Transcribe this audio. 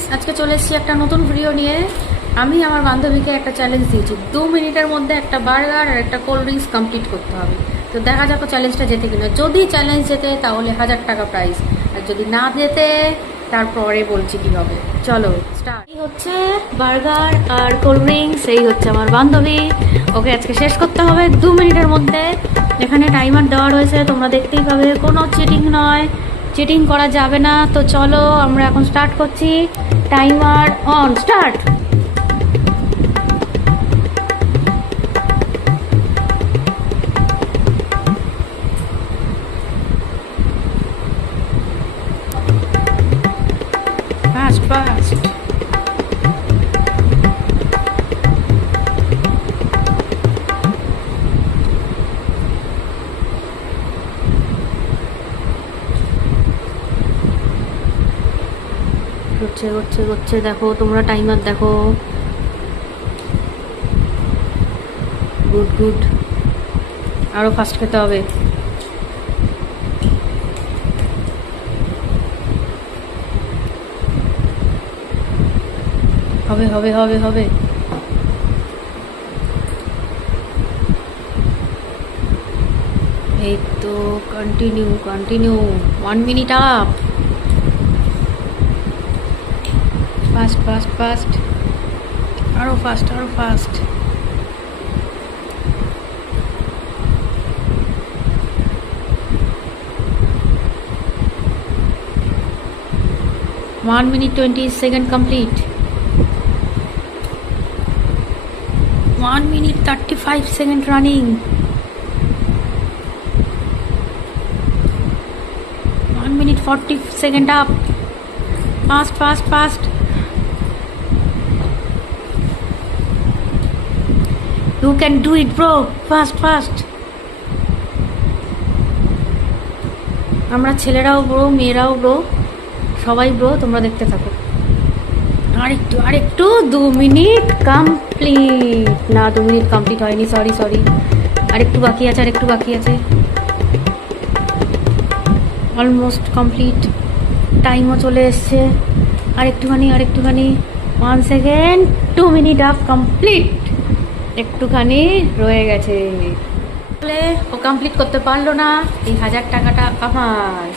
Friends, আজকে চলে এসেছি একটা নতুন ভিডিও নিয়ে। আমি আমার বান্ধবীকে একটা চ্যালেঞ্জ দিয়েছি, 2 মিনিটের মধ্যে একটা বার্গার আর একটা কোল্ড ড্রিঙ্কস কমপ্লিট করতে হবে। তো দেখা যাক চ্যালেঞ্জটা জেতে কিনা। যদি চ্যালেঞ্জ জেতে তাহলে 1000 টাকা প্রাইস, আর যদি না জেতে তারপরে বলছি কি হবে। চলো স্টার্ট। এই হচ্ছে বার্গার আর কোল্ড ড্রিঙ্কস, এই হচ্ছে আমার বান্ধবী। ওকে আজকে শেষ করতে হবে 2 মিনিটের মধ্যে। এখানে টাইমার দেওয়া রয়েছে, তোমরা দেখতেই পাবে, কোনো চিটিং নয়, চিটিং করা যাবে না। তো চলো আমরা এখন স্টার্ট করছি। Timer on, start. Fast fast. হচ্ছে হচ্ছে হচ্ছে, দেখো তোমরা টাইমার দেখো। গুড গুড, আরো ফাস্ট খেতে হবে। হবে হবে হবে হবে। এই তো, continue continue. 1 minute up. Fast fast fast, আরো ফাস্ট আরো fast. One minute 20 second complete. 1 minute 35 second running. 1 minute 40 second up. Fast fast fast. You can do it, bro. Fast fast. আমরা ছেলেরাও ব্রো, মেয়েরাও ব্রো, সবাই bro. তোমরা দেখতে থাকো। আরেকটু আরেকটু, 2 মিনিট কমপ্লিট। না, 2 মিনিট কমপ্লিট হয়নি, সরি সরি, আরেকটু বাকি আছে, আরেকটু বাকি আছে। অলমোস্ট কমপ্লিট, টাইমও চলে এসছে। আরেকটুখানি আরেকটুখানি, 1 সেকেন্ড। 2 minute up, complete. একটুখানি রয়ে গেছে। ও কমপ্লিট করতে পারলো না। এই 1000 টাকাটা আমার।